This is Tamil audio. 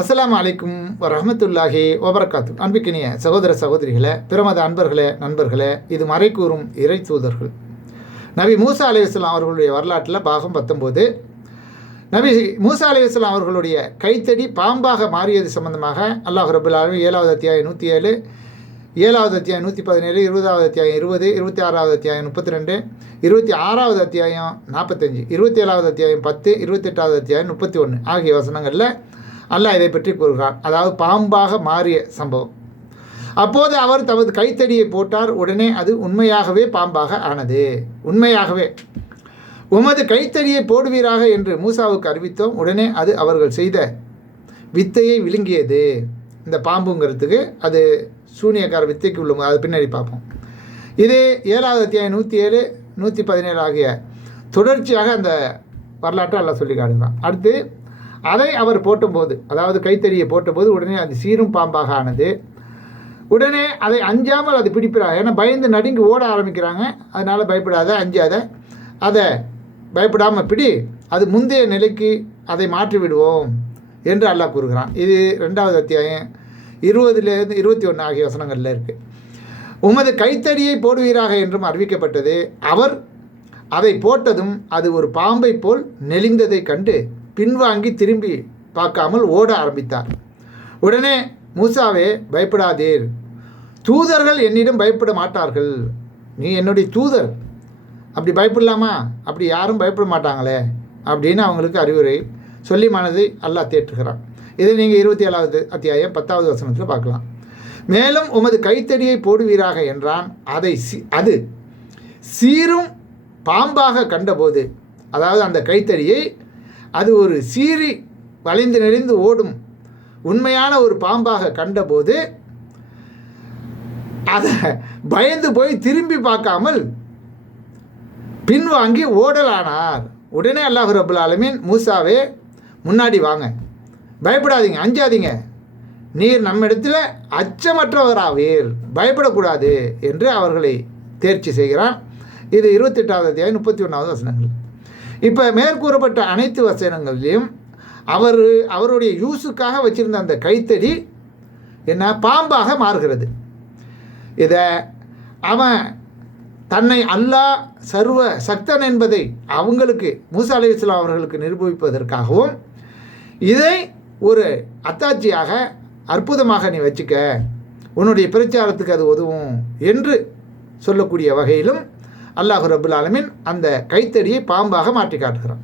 அஸ்லாம் அலைக்கும் வரஹமத்துல்லாஹி வபரகாத்து அன்பிக்கினிய சகோதர சகோதரிகளே பிரமத அன்பர்களே நண்பர்களே இது மறை கூறும் இறை தூதர்கள். நபி மூசா அலையுஸ்லாம் அவர்களுடைய வரலாற்றில் பாகம் பத்தொம்போது. நபி மூசா அலையுஸ்லாம் அவர்களுடைய கைத்தடி பாம்பாக மாறியது சம்பந்தமாக அல்லாஹ் ரபுல்லாலும் ஏழாவது அத்தியாயம் நூற்றி ஏழு ஏழாவது அத்தியாயம் நூற்றி பதினேழு இருபதாவது அத்தியாயம் இருபது இருபத்தி ஆறாவது அத்தியாயம் முப்பத்தி ரெண்டு இருபத்தி ஆறாவது அத்தியாயம் நாற்பத்தஞ்சு இருபத்தி ஏழாவது அத்தியாயம் பத்து இருபத்தெட்டாவது அத்தியாயம் முப்பத்தி ஒன்று ஆகிய வசனங்களில் அல்லாஹ் இதை பற்றி கூறுகிறான். அதாவது பாம்பாக மாறிய சம்பவம். அப்போது அவர் தமது கைத்தடியை போட்டார். உடனே அது உண்மையாகவே பாம்பாக ஆனது. உண்மையாகவே. உமது கைத்தடியை போடுவீராக என்று மூசாவுக்கு அறிவித்தோம். உடனே அது அவர்கள் செய்த வித்தையை விழுங்கியது. இந்த பாம்புங்கிறதுக்கு அது சூனியக்கார வித்தைக்கு உள்ள அது பின்னாடி பார்ப்போம். இது ஏழாவது அத்தியாயம் நூற்றி ஏழு நூற்றி பதினேழு ஆகிய தொடர்ச்சியாக அந்த வரலாற்றை எல்லாம் சொல்லி காட்டுகிறான். அடுத்து அதை அவர் போட்டும்போது அதாவது கைத்தறியை போட்டபோது உடனே அது சீரும் பாம்பாக ஆனது. உடனே அதை அஞ்சாமல் அது பிடிப்பிறாங்க ஏன்னா பயந்து நடுங்கி ஓட ஆரம்பிக்கிறாங்க. அதனால் பயப்படாத அஞ்சாத. அதை பயப்படாமல் பிடி அது முந்தைய நிலைக்கு அதை மாற்றி விடுவோம் என்று அல்லாஹ் கூறுகிறான். இது ரெண்டாவது அத்தியாயம். இருபதுலேருந்து இருபத்தி ஒன்று ஆகிய வசனங்களில் இருக்குது உமது கைத்தடியை போடுவீராக என்றும் அறிவிக்கப்பட்டது. அவர் அதை போட்டதும் அது ஒரு பாம்பை போல் நெளிந்ததை கண்டு பின்வாங்கி திரும்பி பார்க்காமல் ஓட ஆரம்பித்தார். உடனே மூசாவே பயப்படாதீர். தூதர்கள் என்னிடம் பயப்பட மாட்டார்கள். நீ என்னுடைய தூதர். அப்படி பயப்படலாமா? அப்படி யாரும் பயப்பட மாட்டாங்களே? அப்படின்னு அவங்களுக்கு அறிவுரை சொல்லி மனதை அல்லாஹ் தேற்றுகிறான். இதை நீங்கள் இருபத்தி ஏழாவது அத்தியாயம் பத்தாவது வசனத்தில் பார்க்கலாம். மேலும் உமது கைத்தடியை போடுவீராக என்றான். அதை சி அது சீரும் பாம்பாக கண்டபோது அதாவது அந்த கைத்தடியை அது ஒரு சீறி வளைந்து நெறிந்து ஓடும் உண்மையான ஒரு பாம்பாக கண்டபோது அதை பயந்து போய் திரும்பி பார்க்காமல் பின்வாங்கி ஓடலானார். உடனே அல்லாஹ் ரபுல் ஆலமீன் மூசாவே முன்னாடி வாங்க. பயப்படாதீங்க அஞ்சாதீங்க. நீர் நம்ம இடத்துல அச்சமற்றவராவீர். பயப்படக்கூடாது என்று அவர்களை தேர்ச்சி செய்கிறான். இது இருபத்தெட்டாவது அத்தியாயம் முப்பத்தி ஒன்றாவது வசனங்கள். இப்போ மேற்கூறப்பட்ட அனைத்து வசனங்களிலும் அவர் அவருடைய யூஸுக்காக வச்சுருந்த அந்த கைத்தடி என்ன பாம்பாக மாறுகிறது. இதை அவன் தன்னை அல்லாஹ் சர்வ சக்தன் என்பதை அவங்களுக்கு மூசா அலி இஸ்லாம் அவர்களுக்கு நிரூபிப்பதற்காகவும் இதை ஒரு அத்தாட்சியாக அற்புதமாக நீ வச்சுக்க உன்னுடைய பிரச்சாரத்துக்கு அது உதவும் என்று சொல்லக்கூடிய வகையிலும் அல்லாஹு ரபுல் ஆலமின் அந்த கைத்தடியை பாம்பாக மாற்றி காட்டுகிறான்